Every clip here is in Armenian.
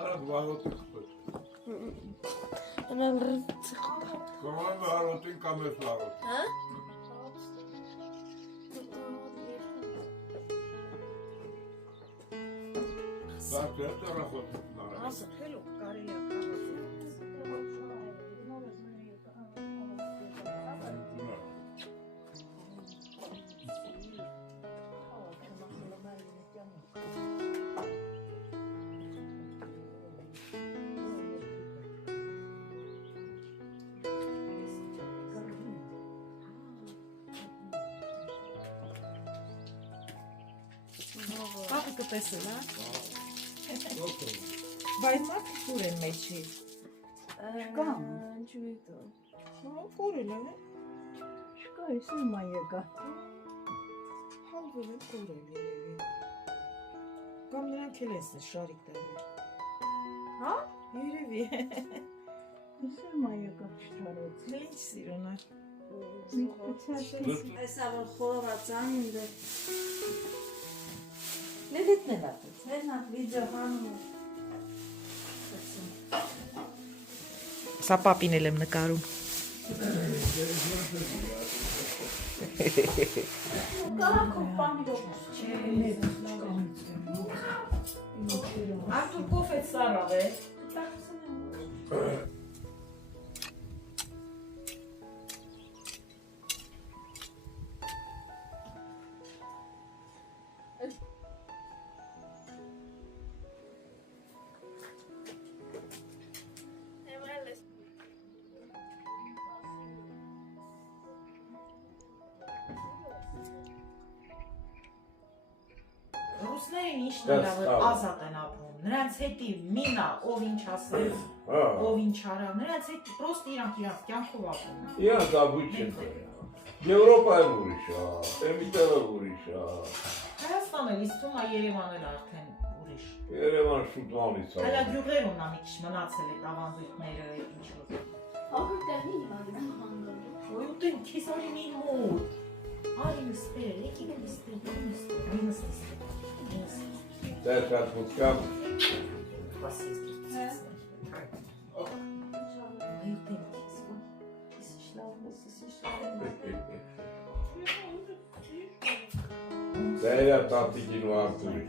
Արդ վարոտի խպետ։ Անան ռծի խպա։ Կոման վարոտին կամ ես վարոտ։ Հա? Սարդ է տեղախոտիք նարը։ Ասը խելուկ կարելի է կաղացել։ Կաղը կտեսել, հա? Բայց մարդը կուր են մեջի։ Կամ։ Չգիտեմ։ Կուրել է, Շկա, ես եմ եկա։ հալվել են կուրել երևի։ Կամ նրանք էլ ես շարիկ տվել։ Հա? Երևի։ Ես եմ եկա չթարոց։ Դե ինչ սիրուն է։ Այսա որ խորացան ինձ։ Լեվիթն է դատեց, հենա վիդեո հանում։ Սա պապին էլ եմ նկարում։ Կարակով պամիրոս չէ։ Արտուր կոֆետ սարավ է։ Ռուսներին ինչն է լավ ազատ են ապրում, նրանց հետի մինա, ով ինչ ասել, ով ինչ արա, նրանց հետի պրոստ իրանք կյանքով ապրում են։ Իրանք աբույտ չեն Եվրոպայել ուրիշ է, Էմիտերը ուրիշ է։ Հայաստանը լիստում է Երևան էլ արդեն ուրիշ։ Երևան շուտ անից է։ Հələ գյուղերում նա մի քիչ մնացել է ավանդույթները ինչ-որ։ Ակրտեղի հիմա Ոյ ուտեմ քեզ արին իմ մոտ։ Արին ստեր, եկին եմ ստեր, մինս ստեր։ Դեր շատ մուտկամ։ Դերա տատիկին ու արտուրին։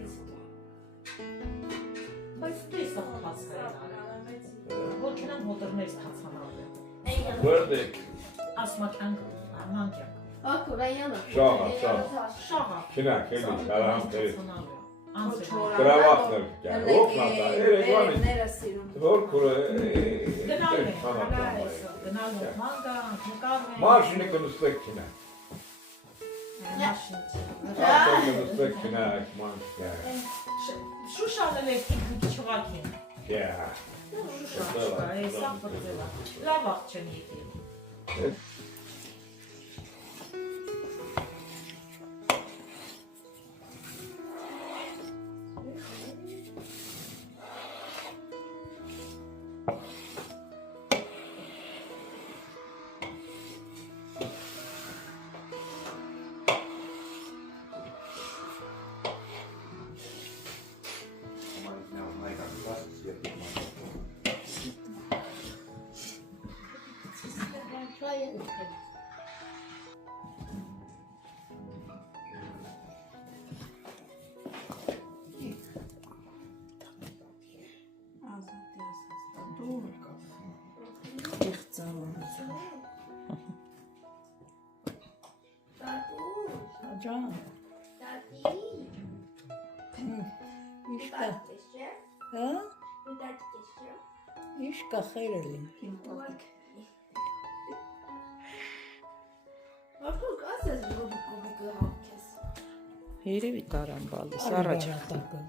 Բայց դես աղթասկային արել։ Որ կենան մոտորներս թացանավը։ Բրդեք։ Ասմատանք, արմանկյակ։ Ակուրայանը։ Շաղա։ Շաղա։ Չնակ, էլի, կարամ տերես։ Անցել։ Գրավակներ կյար, ողնատա, երեգվանի։ Որ կուրը Գնալ է, գնալ է, մանգա, նկարվեն։ Մաշինը կնստեք չնա։ Արտոն կնստեք չնա այս մանք կյար։ Շուշանել է քիչ չվակին։ Կյար։ Շուշա, սա պրձելա։ Լավ աղ չեն եկել։ Ջան, իշկա, հա? Իշկա խերել եմ։ Երևի կարան բալիս, առաջ տակը։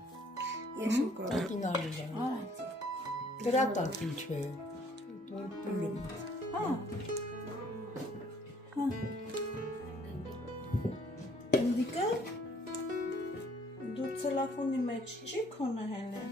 Ես ու կարան։ Տակինալի եմ։ Դրա տակ ինչ է։ Որ պլում։ Հա։ Ինդիկը դու ցելոֆոնի մեջ չի քոնը հենը։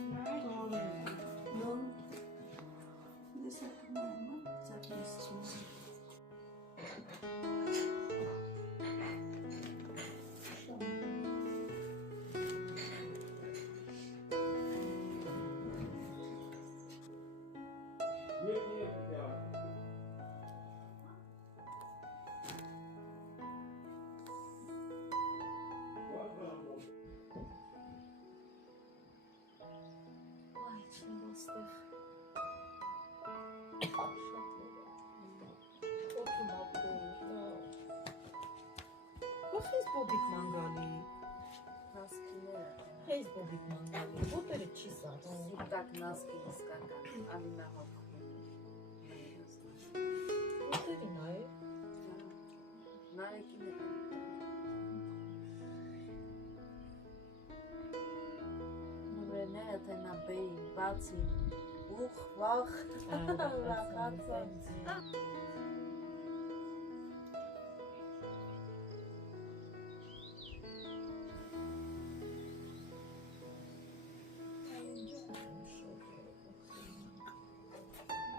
այստեղ։ Ո՞վ բոբիկ մանգալի։ Նասկիները։ Հեյս բոբիկ մանգալի։ Ո՞տերը չի սարսում։ Ուտակ նասկի իսկական ալիմահով։ Ո՞տերին այ։ Նարեկին է։ Նուրեները թե նա բեին, բացին, ուխ, վախ, վախացան։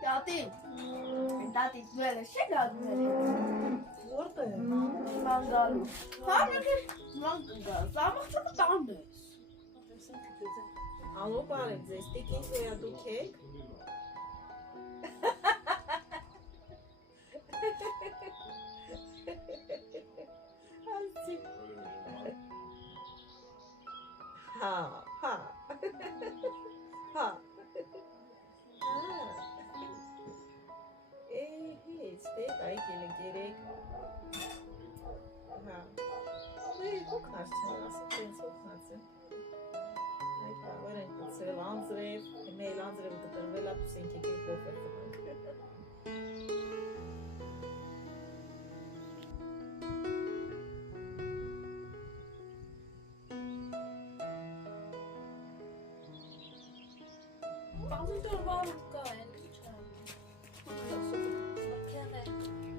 Տատի, տատի դուել է շե գազնել Որտե՞ղ։ մանգալու։ Համակը մանգալ, զամաղցը տանես։ Ալո բարև ձեզ, տիկին զոյա դուք եք։ Հա, հա, հա, հեց, պետ այգել եք երեք, հա, հոգնած չեն, ասիք տենց հոգնած են, այդ բավեր են կծրել անձրև, մեյլ անձրևը կտրվել ա պուսենք եք եք բոֆեր խմանք։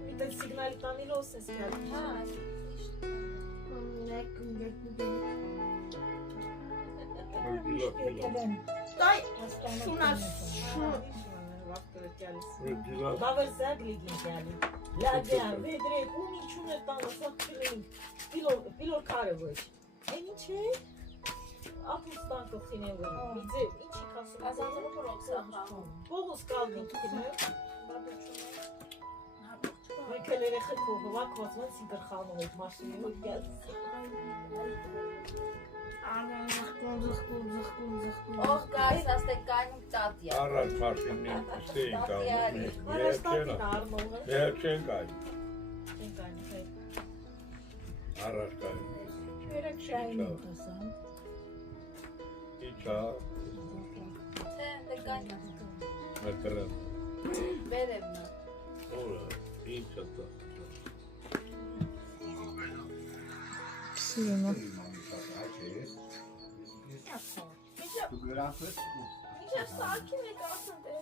Միտեղ սիգնալի տանիրոս ես կյալ։ Տայ, շունար, Բավեր զագ լիգին կյալի։ Լագյան, վեդրեկ, ում իչուն էր տան, ասակ չլինք, պիլոր կարը ոչ։ Են ինչ է։ Ապուստան կողքին են վրը, միձև, ինչի կասում։ ազանցը պրոք սախա։ Պողուս կալնիք կինը։ Մեկել երեխը կողովակ հոցման սիգրխանում եք մաշինի հոտ գյաց։ Ող գայս, աստեք կայնում տատյա։ Առաջ մաշինի ստեին կանում։ Հարաշտատին արնողը։ Մեր չեն կայնում։ Չեն կայնում, հեկ։ Առաջ կայնում։ Չերեք շային Տեսան։ Իչա, Թե, դե կայնում։ մետրեն։ Բերևնա։ Օրը, ինչա տա։ Սիրունը։ Մինչև սարքին եք ասն դե,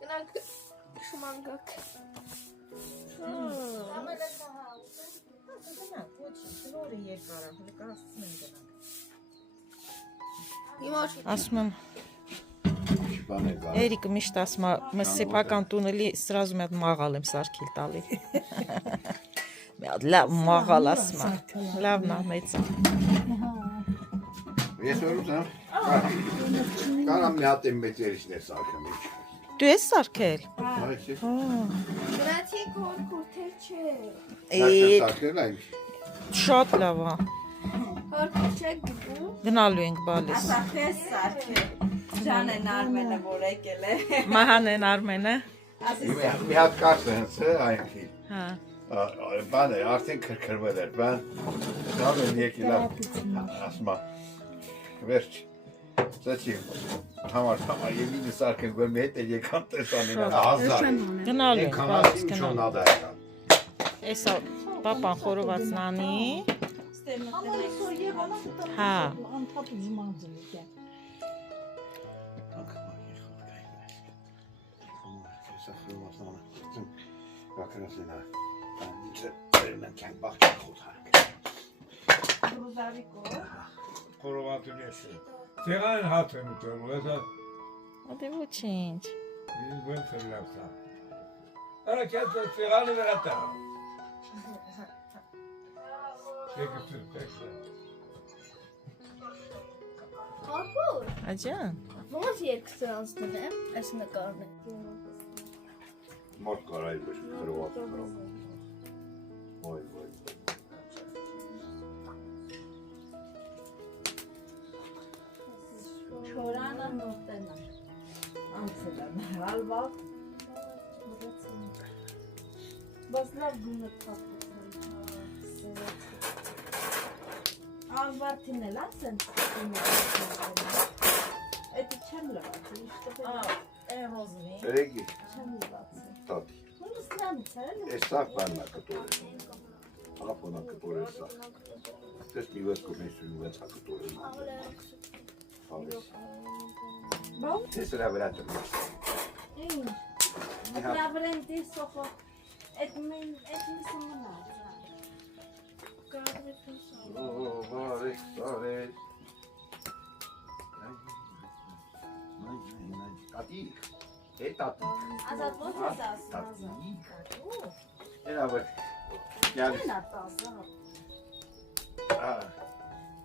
գնանք շուման գակ։ Ամել եք նահա ուտեն։ Գնանք, ոչի, շնորը երկարա, հլկա ասցին են գնանք։ Հիմար Ասում եմ, Էրիկը միշտ ասում է, մեզ սեփական տունը լի սրազու մի հատ մաղալ եմ սարքիլ տալի։ Մի հատ լավ մաղալ ասում է, լավն է մեծը։ Ես որում եմ, կարամ մի հատ եմ մեծ երիշն է սարքեմ իչ։ Դու ես սարքել։ Այսի, գրացի քորքուրթեր չէ։ սարքել այն։ Շատ լավ է։ Քորքուր չէ գում։ Գնալու ենք բալիս։ Ասախես սարքել։ Ժանեն Արմենը որ եկել է։ Մահանեն Արմենը։ Մի հատ կարս է հենց է այնքի։ Հա։ Բան է, արդեն քրքրվել էր, բան, սավ են եկել ասմա, վերջ, ծեցի, համար, և ինը սարքել գոյմ հետ է եկան տեսանին հազար է։ Գնալու ենք բալիս Ինչոն գնալու։ ադա եկան։ Էսա պապան խորոված նանի։ Հա։ Խորովածուն ես է։ Ձեղան հատ եմ ուտելու, էսա Ադե ոչինչ։ ոնց է լավսա։ Արա կետ ձեղանը վերատա։ Եկստր տեքստը։ Քորքուր։ Աջան։ Ոնց երկստր անցնեմ, այս նկարն է։ Մորդ կարայի ոչ, խրոված խրոված։ Ոյ, ոյ, ոյ։ Չորանը նոտենա։ Ալվա։ Բայց լավ գունը թափուց։ Ալվարդին էլ ասեն։ Էդի չեմ լվացել, իշտով ռոզվի։ Ռեգի, չեմ լվացել։ տատի։ Հունս լանից է, Ես սաղ բաննա կտոր է։ Աղապոնա կտոր է սաղ։ Դες նիվես կոմենսյուն վեց հակտոր է։ Ավես։ Բավ։ Ես հրա վրա ճմես։ Ինչ։ Դրավրեն դիս սոխո։ Էդ միսը մնա։ Վարեք, սարեք։ Տատիկ, է տատիկ։ Ազատ ո՞նց ես ասում, Տատիկ։ Ազատ։ Էնա վր, գյալիս։ Են ատազա։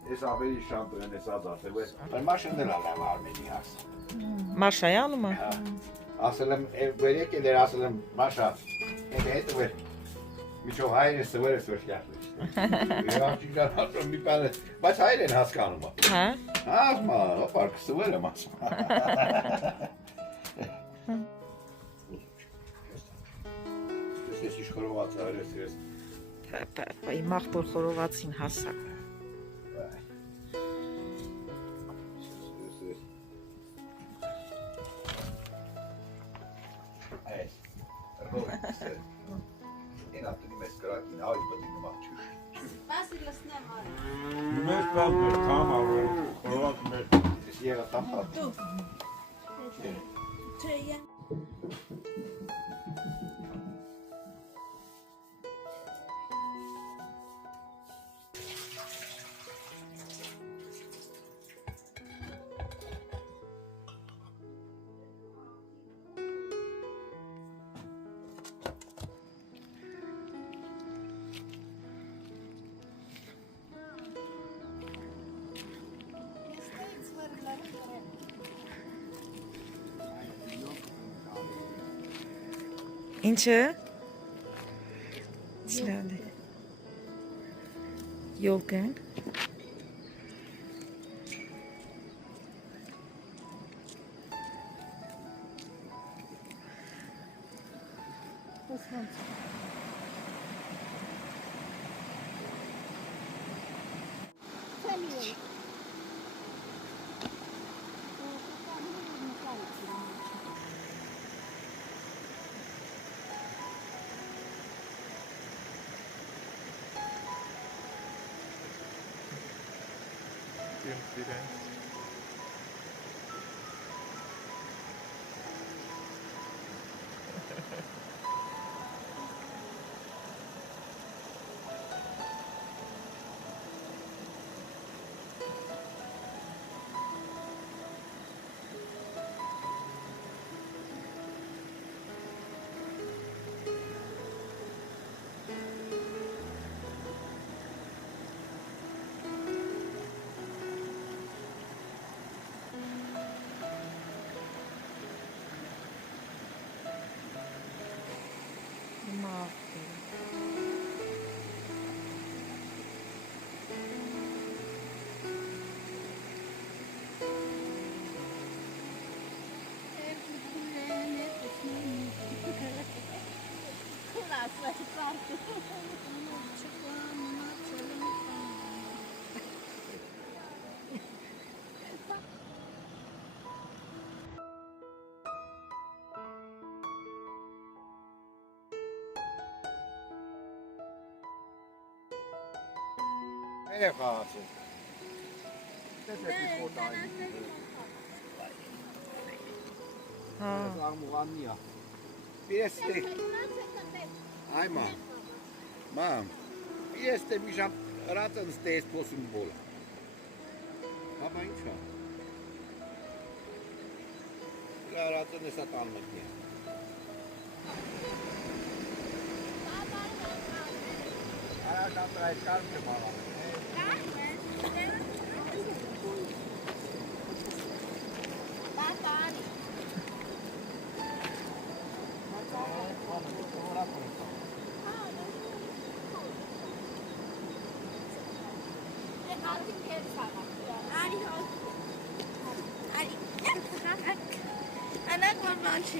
Ես ավերի շամպրեն ես ազատ է, բայց մաշն դել ալավ արմենի հաս։ Մաշայանում է։ Ասել եմ, վերեք էլ էր ասել եմ, մաշա, հետ վեր, միջով հայր ես վեր ես վեր կյարդվիշ։ Աղջիկան ասում մի պանը, բայց հայր են հասկանում։ Հա։ Ասմա, հոպար կսվեր եմ ասում։ Ես իշխորոված արես ես։ Իմ աղբոր խորովածին հասակ։ Այս, ռգով է, են ատունի մեզ կրակին, այլ բդի նմակ չուշ։ Բասի լսնեմ արը։ Մեզ բան մեր թամ արել, խորոված մեր։ Ես եղա տամ պատ։ Չէ, յան։ Ինչը։ Սլալի։ Յոլկան։ Է խաղացը։ Դες է պիտոտային։ Հա։ Ես աղմուղաննիա։ Պիրեստե։ Այ մամ, մամ, պիրեստե մի շապ ռատն ստես պոսում բոլա։ Հապա ինչա։ Ռատն ես ատան մտնի։ Այա շապր այդ կարմ չեմ աղամ։ Ana con կանանչի։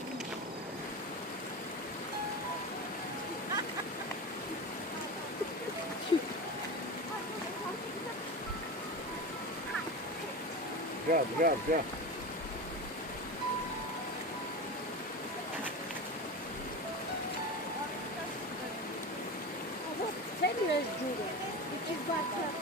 Գա։ Չեմ ես ջուրը։ Իջիվ բարձր։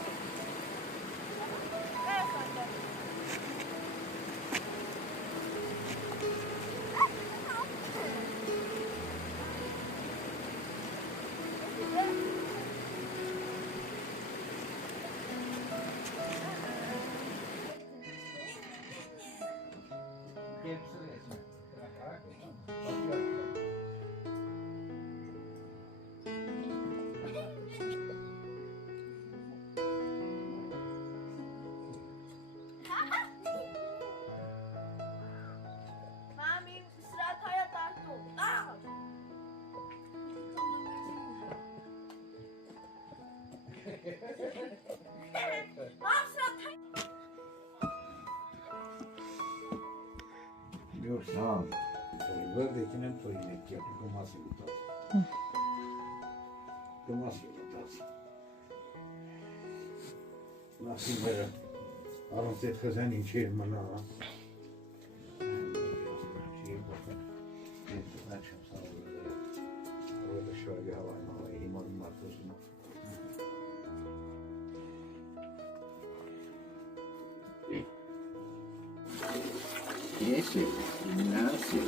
Մամի, սրատ հայա տարտում։ Մամ, սրատ հայա։ Io santo, guarda che non puoi mettere come si usa. Come si usa? Ma si vede. Allora se fai in cerma no. Esse, nasce.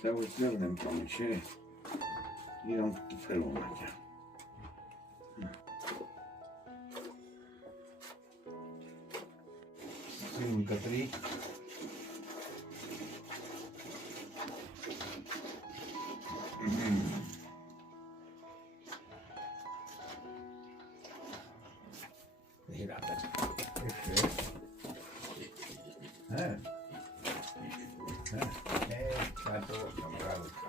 Se uite în planșe, eu am felul ăsta. Sim, Catri. Tanto,